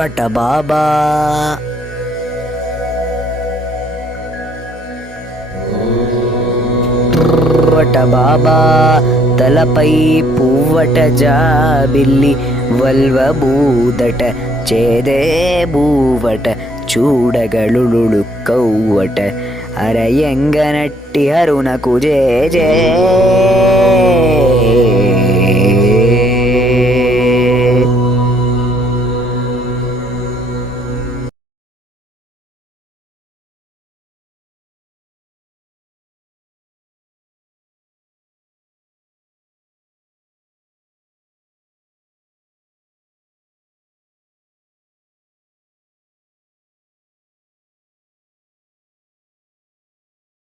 వట బాబా వట బాబా తలపై పువ్వట జాబిల్లి వల్వ బూదట చేదే బూవట చూడగలుಳು ಕೌವಟ ಅರಯಂಗನಟ್ಟಿ ಅರುಣಕು ಜೇ ಜೇ